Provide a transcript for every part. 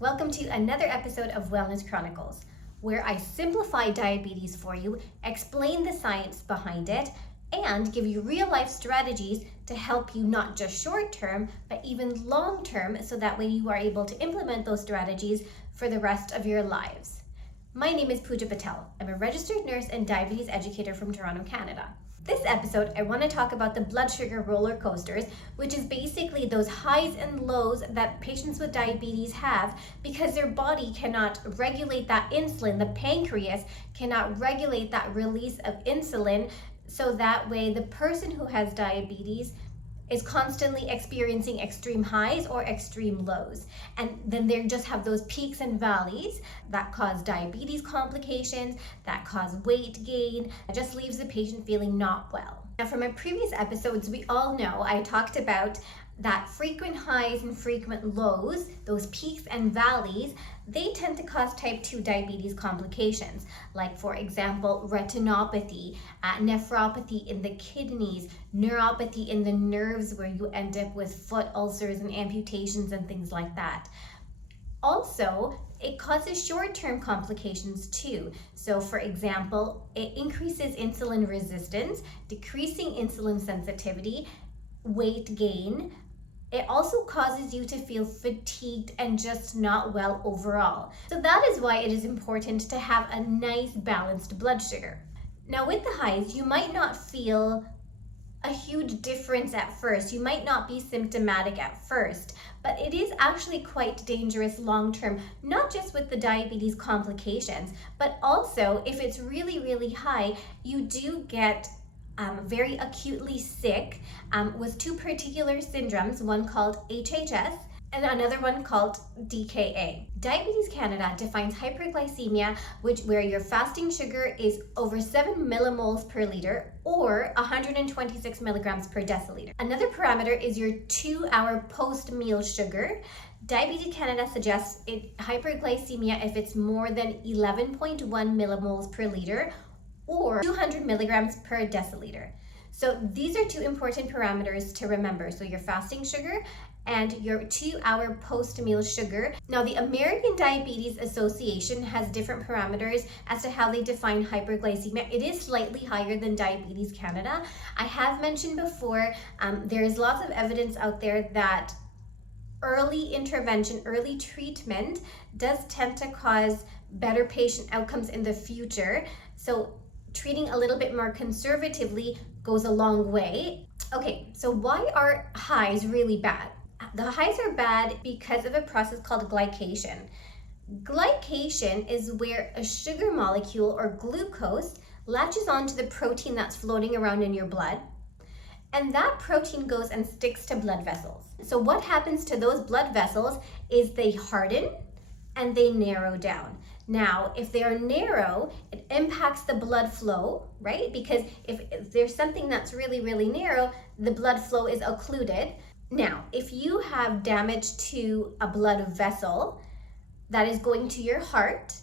Welcome to another episode of Wellness Chronicles, where I simplify diabetes for you, explain the science behind it, and give you real-life strategies to help you not just short-term, but even long-term, so that way you are able to implement those strategies for the rest of your lives. My name is Pooja Patel. I'm a registered nurse and diabetes educator from Toronto, Canada. This episode, I want to talk about the blood sugar roller coasters, which is basically those highs and lows that patients with diabetes have because their body cannot regulate that insulin. The pancreas cannot regulate that release of insulin, so that way the person who has diabetes is constantly experiencing extreme highs or extreme lows. And then they just have those peaks and valleys that cause diabetes complications, that cause weight gain. It just leaves the patient feeling not well. Now, from my previous episodes, we all know I talked about that frequent highs and frequent lows, those peaks and valleys, they tend to cause type 2 diabetes complications, like for example, retinopathy, nephropathy in the kidneys, neuropathy in the nerves, where you end up with foot ulcers and amputations and things like that. Also, it causes short-term complications too. So for example, it increases insulin resistance, decreasing insulin sensitivity, weight gain. It also causes you to feel fatigued and just not well overall. So that is why it is important to have a nice balanced blood sugar. Now with the highs, you might not feel a huge difference at first. You might not be symptomatic at first, but it is actually quite dangerous long term, not just with the diabetes complications, but also if it's really, really high, you do get very acutely sick with two particular syndromes, one called HHS and another one called DKA. Diabetes Canada defines hyperglycemia, where your fasting sugar is over 7 millimoles per liter or 126 milligrams per deciliter. Another parameter is your 2-hour post-meal sugar. Diabetes Canada suggests hyperglycemia if it's more than 11.1 millimoles per liter or 200 milligrams per deciliter. So these are two important parameters to remember. So your fasting sugar and your 2-hour post-meal sugar. Now the American Diabetes Association has different parameters as to how they define hyperglycemia. It is slightly higher than Diabetes Canada. I have mentioned before, there is lots of evidence out there that early intervention, early treatment does tend to cause better patient outcomes in the future. So treating a little bit more conservatively goes a long way. Okay, so why are highs really bad? The highs are bad because of a process called glycation. Glycation is where a sugar molecule or glucose latches onto the protein that's floating around in your blood, and that protein goes and sticks to blood vessels. So what happens to those blood vessels is they harden and they narrow down. Now, if they are narrow, it impacts the blood flow, right? Because if there's something that's really, really narrow, the blood flow is occluded. Now, if you have damage to a blood vessel that is going to your heart,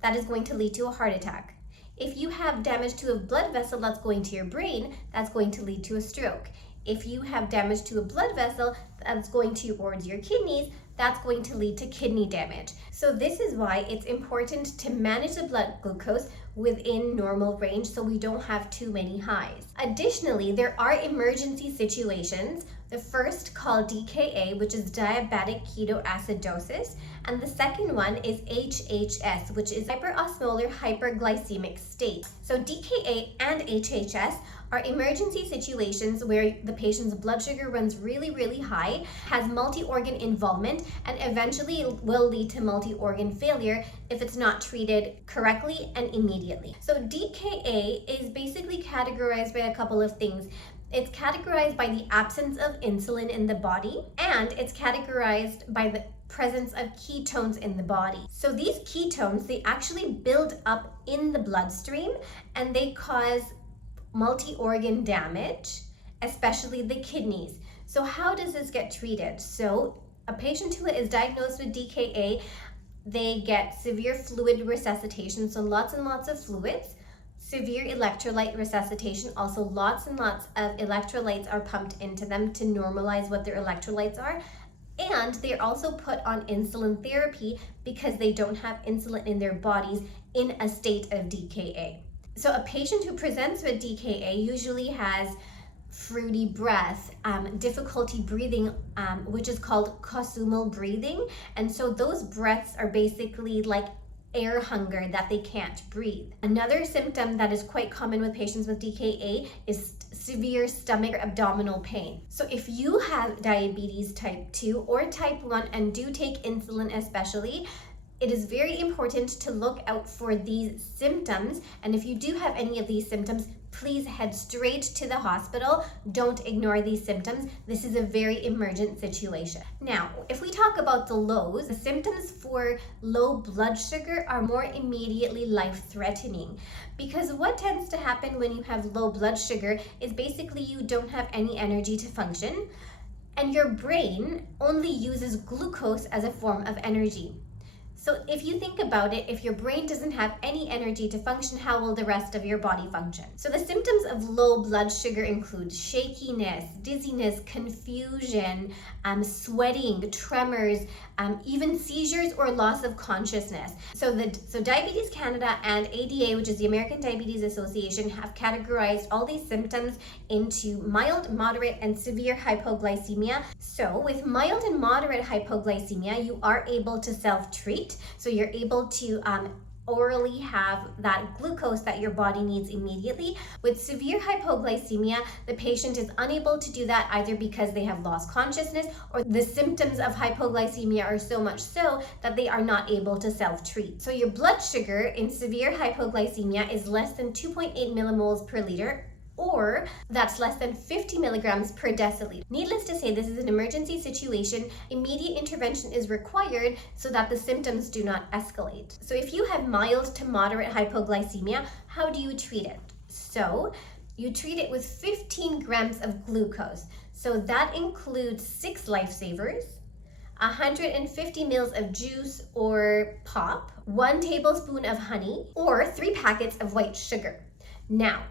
that is going to lead to a heart attack. If you have damage to a blood vessel that's going to your brain, that's going to lead to a stroke. If you have damage to a blood vessel that's going towards your kidneys, that's going to lead to kidney damage. So this is why it's important to manage the blood glucose within normal range so we don't have too many highs. Additionally, there are emergency situations. The first called DKA, which is diabetic ketoacidosis, and the second one is HHS, which is hyperosmolar hyperglycemic state. So DKA and HHS are emergency situations where the patient's blood sugar runs really, really high, has multi-organ involvement, and eventually will lead to multi-organ failure if it's not treated correctly and immediately. So DKA is basically categorized by a couple of things. It's categorized by the absence of insulin in the body, and it's categorized by the presence of ketones in the body. So these ketones, they actually build up in the bloodstream and they cause multi-organ damage, especially the kidneys. So how does this get treated? So a patient who is diagnosed with DKA, they get severe fluid resuscitation, so lots and lots of fluids. Severe electrolyte resuscitation, also lots and lots of electrolytes are pumped into them to normalize what their electrolytes are. And they're also put on insulin therapy because they don't have insulin in their bodies in a state of DKA. So a patient who presents with DKA usually has fruity breath, difficulty breathing, which is called casumal breathing. And so those breaths are basically like air hunger, that they can't breathe. Another symptom that is quite common with patients with DKA is severe stomach or abdominal pain. So if you have diabetes type 2 or type 1 and do take insulin especially, it is very important to look out for these symptoms. And if you do have any of these symptoms, please head straight to the hospital. Don't ignore these symptoms. This is a very emergent situation. Now, if we talk about the lows, the symptoms for low blood sugar are more immediately life-threatening, because what tends to happen when you have low blood sugar is basically you don't have any energy to function, and your brain only uses glucose as a form of energy. So if you think about it, if your brain doesn't have any energy to function, how will the rest of your body function? So the symptoms of low blood sugar include shakiness, dizziness, confusion, sweating, tremors, even seizures or loss of consciousness. So Diabetes Canada and ADA, which is the American Diabetes Association, have categorized all these symptoms into mild, moderate, and severe hypoglycemia. So with mild and moderate hypoglycemia, you are able to self-treat. So you're able to orally have that glucose that your body needs immediately. With severe hypoglycemia, the patient is unable to do that either because they have lost consciousness or the symptoms of hypoglycemia are so much so that they are not able to self-treat. So your blood sugar in severe hypoglycemia is less than 2.8 millimoles per liter, or that's less than 50 milligrams per deciliter. Needless to say, this is an emergency situation. Immediate intervention is required so that the symptoms do not escalate. So if you have mild to moderate hypoglycemia, how do you treat it? So you treat it with 15 grams of glucose. So that includes 6 lifesavers, 150 mils of juice or pop, 1 tablespoon of honey, or 3 packets of white sugar. Now,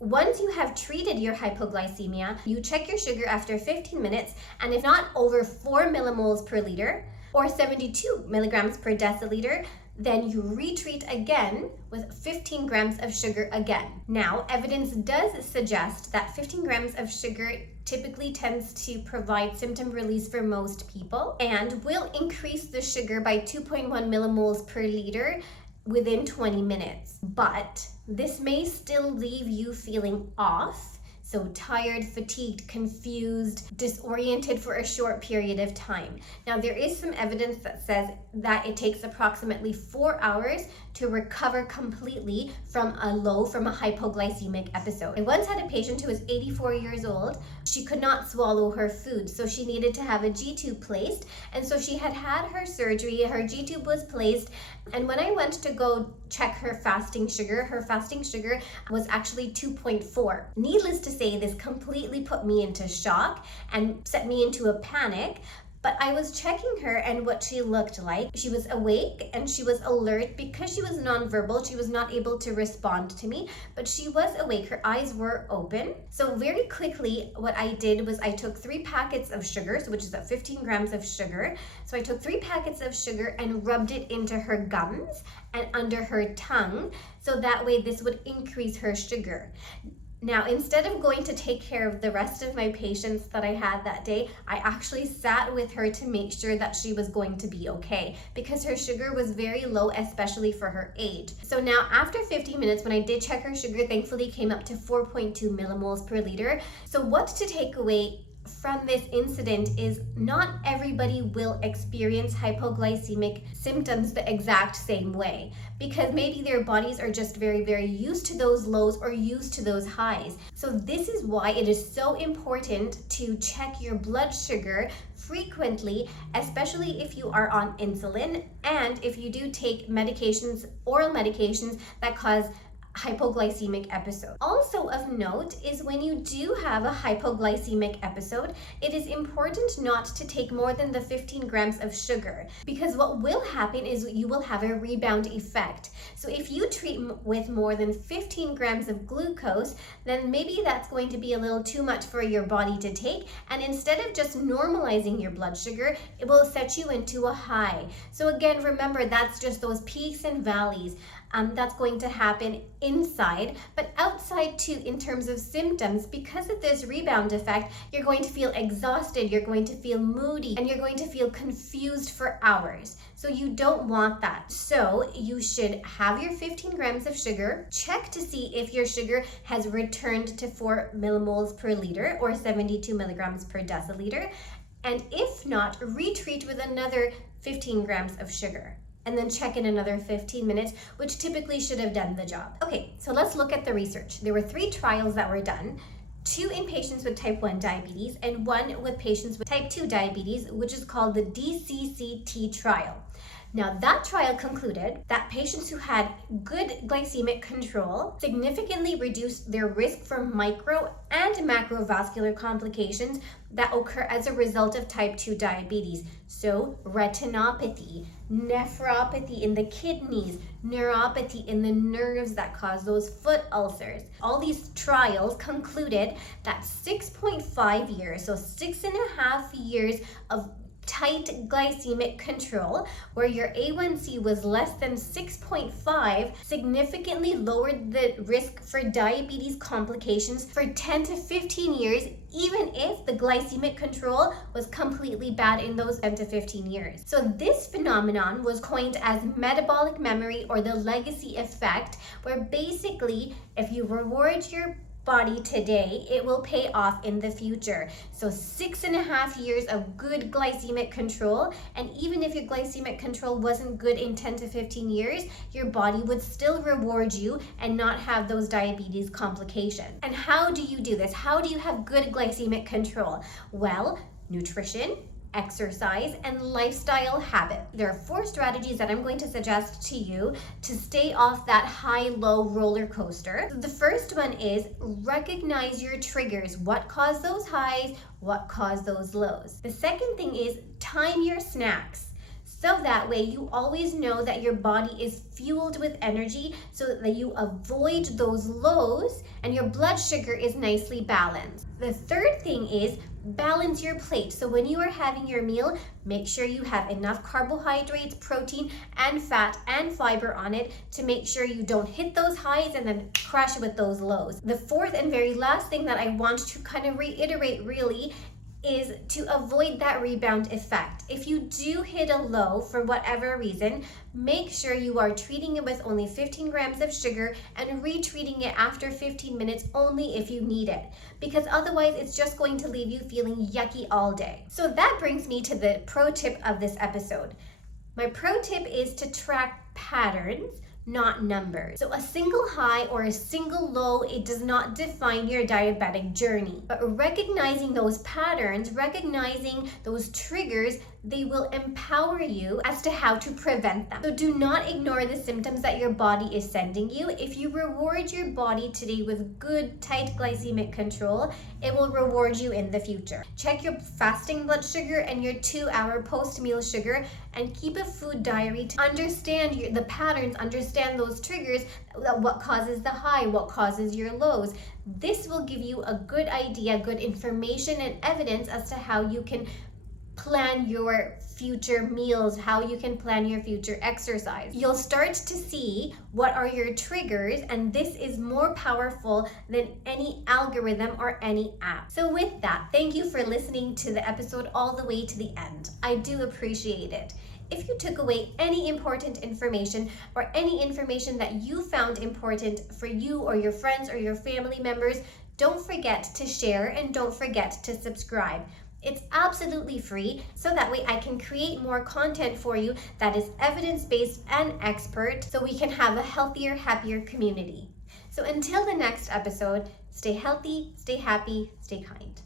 once you have treated your hypoglycemia, you check your sugar after 15 minutes, and if not over 4 millimoles per liter or 72 milligrams per deciliter, then you retreat again with 15 grams of sugar again. Now, evidence does suggest that 15 grams of sugar typically tends to provide symptom release for most people and will increase the sugar by 2.1 millimoles per liter within 20 minutes. But this may still leave you feeling off, so tired, fatigued, confused, disoriented for a short period of time. Now, there is some evidence that says that it takes approximately 4 hours to recover completely from a hypoglycemic episode. I once had a patient who was 84 years old. She could not swallow her food, so she needed to have a G-tube placed. And so she had her surgery, her G-tube was placed, and when I went to go check her fasting sugar was actually 2.4. Needless to say, this completely put me into shock and set me into a panic. But I was checking her and what she looked like. She was awake and she was alert. Because she was nonverbal, she was not able to respond to me, but she was awake. Her eyes were open. So very quickly, what I did was I took 3 packets of sugar, which is 15 grams of sugar. So I took 3 packets of sugar and rubbed it into her gums and under her tongue. So that way this would increase her sugar. Now, instead of going to take care of the rest of my patients that I had that day, I actually sat with her to make sure that she was going to be okay, because her sugar was very low, especially for her age. So now after 15 minutes, when I did check her sugar, thankfully came up to 4.2 millimoles per liter. So what to take away from this incident is not everybody will experience hypoglycemic symptoms the exact same way, because maybe their bodies are just very, very used to those lows or used to those highs. So this is why it is so important to check your blood sugar frequently, especially if you are on insulin and if you do take medications, oral medications that cause hypoglycemic episode. Also of note is when you do have a hypoglycemic episode, it is important not to take more than the 15 grams of sugar, because what will happen is you will have a rebound effect. So if you treat with more than 15 grams of glucose, then maybe that's going to be a little too much for your body to take, and instead of just normalizing your blood sugar, it will set you into a high. So again, remember, that's just those peaks and valleys. That's going to happen inside, but outside too, in terms of symptoms, because of this rebound effect, you're going to feel exhausted, you're going to feel moody, and you're going to feel confused for hours. So you don't want that. So you should have your 15 grams of sugar, check to see if your sugar has returned to 4 millimoles per liter or 72 milligrams per deciliter. And if not, retreat with another 15 grams of sugar, and then check in another 15 minutes, which typically should have done the job. Okay, so let's look at the research. There were 3 trials that were done, 2 in patients with type 1 diabetes and 1 with patients with type 2 diabetes, which is called the DCCT trial. Now, that trial concluded that patients who had good glycemic control significantly reduced their risk for micro and macrovascular complications that occur as a result of type 2 diabetes. So, retinopathy, nephropathy in the kidneys, neuropathy in the nerves that cause those foot ulcers. All these trials concluded that 6.5 years, so 6.5 years of tight glycemic control, where your A1C was less than 6.5, significantly lowered the risk for diabetes complications for 10 to 15 years, even if the glycemic control was completely bad in those 10 to 15 years. So this phenomenon was coined as metabolic memory, or the legacy effect, where basically if you reward your body today, it will pay off in the future. So 6.5 years of good glycemic control, and even if your glycemic control wasn't good in 10 to 15 years, your body would still reward you and not have those diabetes complications. And how do you do this? How do you have good glycemic control? Well, nutrition, exercise, and lifestyle habit. There are 4 strategies that I'm going to suggest to you to stay off that high-low roller coaster. The first one is recognize your triggers. What caused those highs? What caused those lows? The second thing is time your snacks. So that way you always know that your body is fueled with energy, so that you avoid those lows and your blood sugar is nicely balanced. The third thing is balance your plate. So when you are having your meal, make sure you have enough carbohydrates, protein, and fat and fiber on it to make sure you don't hit those highs and then crash with those lows. The fourth and very last thing that I want to kind of reiterate really is to avoid that rebound effect. If you do hit a low for whatever reason, make sure you are treating it with only 15 grams of sugar and retreating it after 15 minutes only if you need it, because otherwise it's just going to leave you feeling yucky all day. So that brings me to the pro tip of this episode. My pro tip is to track patterns, not numbers. So a single high or a single low, it does not define your diabetic journey. But recognizing those patterns, recognizing those triggers, they will empower you as to how to prevent them. So do not ignore the symptoms that your body is sending you. If you reward your body today with good, tight glycemic control, it will reward you in the future. Check your fasting blood sugar and your 2-hour post-meal sugar, and keep a food diary to understand the patterns, understand those triggers, what causes the high, what causes your lows. This will give you a good idea, good information and evidence as to how you can plan your future meals, how you can plan your future exercise. You'll start to see what are your triggers, and this is more powerful than any algorithm or any app. So with that, thank you for listening to the episode all the way to the end. I do appreciate it. If you took away any important information or any information that you found important for you or your friends or your family members, don't forget to share and don't forget to subscribe. It's absolutely free, so that way I can create more content for you that is evidence-based and expert, so we can have a healthier, happier community. So until the next episode, stay healthy, stay happy, stay kind.